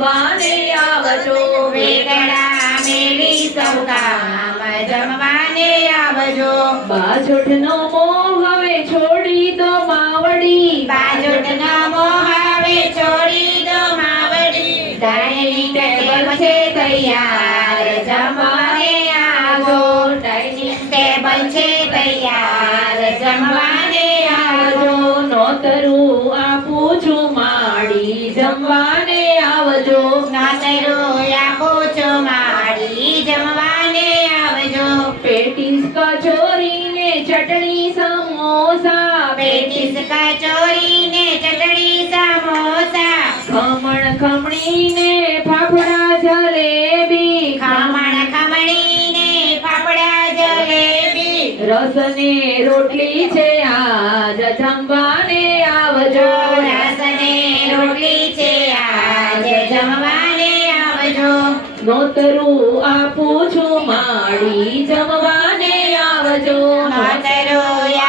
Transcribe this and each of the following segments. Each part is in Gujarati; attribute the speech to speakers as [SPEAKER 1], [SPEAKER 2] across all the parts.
[SPEAKER 1] જમવાને આવજો
[SPEAKER 2] વેગડા મેલી સૌ કામ જમવાને આવજો.
[SPEAKER 1] બાજોઠનો મોહ હવે છોડી દો માવડી.
[SPEAKER 2] બાજોટ મોહ હવે છોડી દો માવડી. ડાઇનિંગ ટેબલ છે તૈયાર જમવાને આવજો. ડાઇનિંગ ટેબલ છે તૈયાર જમવાને આવજો.
[SPEAKER 1] નોતરું આપું છું માડી જમવાને જલેબી રસ ને રોટલી છે આજ જમવાને આવજો.
[SPEAKER 2] રસ ને રોટલી છે આજે જમવાને આવજો.
[SPEAKER 1] નોતરું આપું છું માડી જમવાને આવજો.
[SPEAKER 2] નાતરો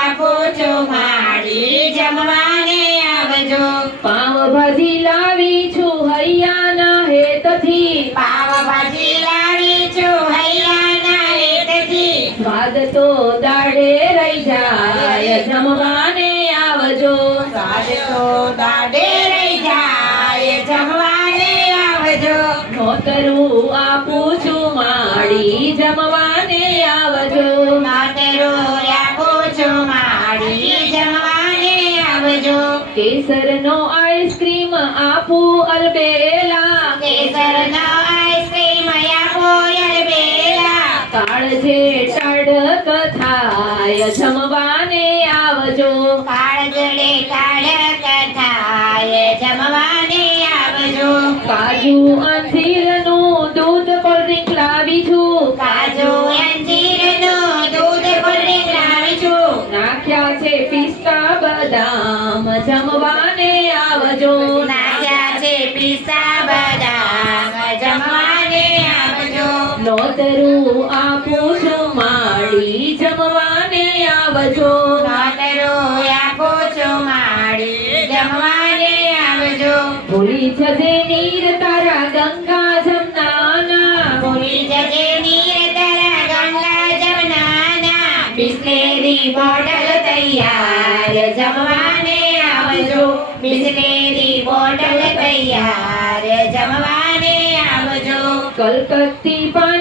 [SPEAKER 2] આપો છો માડી જમવાને આવજો.
[SPEAKER 1] પાવભાજી લાવી છું હૈયાના હેતથી.
[SPEAKER 2] પાવભાજી લાવી
[SPEAKER 1] સ્વાદ તો દાડે રહી જાય જમવાને આવજો. નોતરું આપું છું માડી જમવાને આવજો.
[SPEAKER 2] નાતરો આપો છો માડી જમવાને આવજો.
[SPEAKER 1] કેસરનો આઈસ્ક્રીમ આપું અલબેલા
[SPEAKER 2] કેસરનો આઈસ્ક્રીમ આપો યરબેલા
[SPEAKER 1] કાળજે ટડક થાય જમવાને આવજો.
[SPEAKER 2] કાળજડે કાળક
[SPEAKER 1] કાજુ અંજીરનું દૂધ કોલ્ડ્રિંક લાવી છું.
[SPEAKER 2] કાજુ અંજીરનું દૂધ કોલ્ડ્રિંક લાવી છું.
[SPEAKER 1] નાખ્યા છે પિસ્તા બદામ. જમવાને આવજો.
[SPEAKER 2] નાખ્યા છે પિસ્તા બદામ. જમવાને આવજો.
[SPEAKER 1] નોતરું આપું છું માડી જમવાને આવજો.
[SPEAKER 2] નોતરું આપો છું માળી. જમવાને
[SPEAKER 1] ભૂલી જજે નીર તારા ગંગા જમનાના
[SPEAKER 2] ભૂલી જજે નીર તારા ગંગા જમનાના બિસ્લેરી બોટલ તૈયાર જમવાને આવજો બિસ્લેરી બોટલ તૈયાર જમવાને આવજો
[SPEAKER 1] કલકત્તી પાનમાં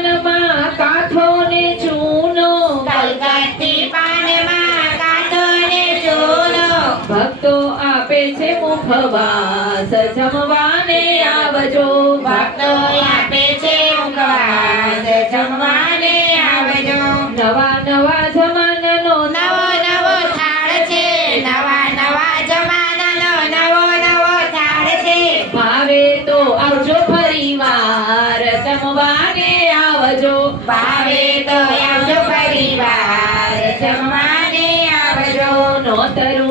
[SPEAKER 1] મુખવાસ જમવાને આવજો.
[SPEAKER 2] ભક્તો આપે છે ઉપવાસ જમવાને આવજો.
[SPEAKER 1] નવા નવા જમાનાનો
[SPEAKER 2] નવો નવો થાળ છે. નવા નવા જમાનાનો નવો નવો થાળ છે.
[SPEAKER 1] ભાવે તો આવજો પરિવાર જમવાને આવજો.
[SPEAKER 2] ભાવે તો આવજો પરિવાર જમવાને આવજો.
[SPEAKER 1] નોતરું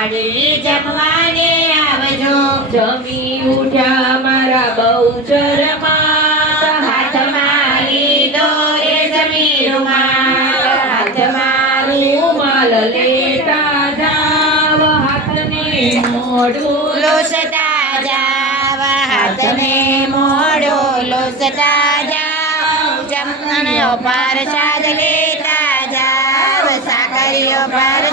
[SPEAKER 1] માડી જમવાને આવજો. જમી ઉઠ્યા મારા બહુ
[SPEAKER 2] ચરમાં હાથ મારી જમી રૂમાલ હાથ મારું
[SPEAKER 1] મલ લેતા જાવ. હાથને મોઢું
[SPEAKER 2] લોસતા જાવ. હાથને મોડો લોસતા જાવ. જમણો પ્રસાદ લેતા જાવ. સાકરીઓ પ્રસાદ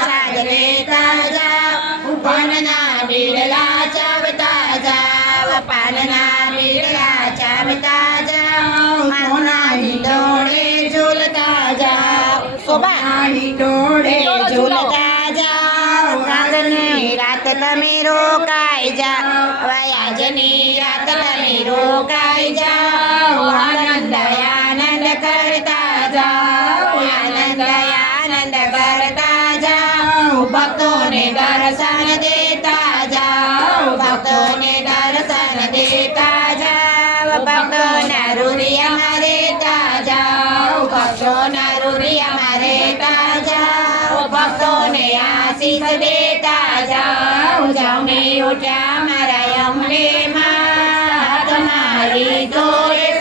[SPEAKER 2] बिरला चावता जाव पालना बिरला चावता जाव सोनाली डोळे झुलता जाव झुलता जाव कागने रात तमे रोकाय जा वयाजनी रात तमे रोकाय जा આશીષ જમી ઉઠ્યા મારા યમને હાથમાં લીધો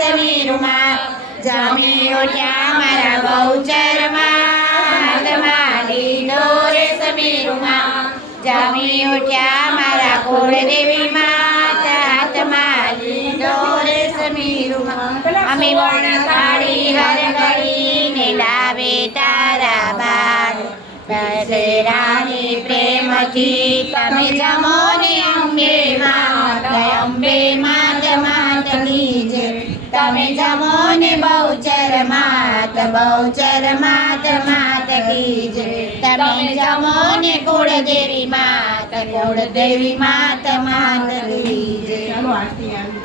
[SPEAKER 2] સમીરમાં જમી ઉઠ્યા મારા બહુચરમાં. હાથમાં લીધો રે જમી ઉઠ્યા મારા કુળદેવી માતા. હાથમાં લીધો રેશમી અમે વણ કાઢી હર કરીને લાવે તારા તમે જમો ને અંબે માત માત માત લીજે તમે જમો ને બહુચર માત બહુચર માત માત કીજે તમે જમો ને કુળદેવી માત કુળદેવી માત માત લીજે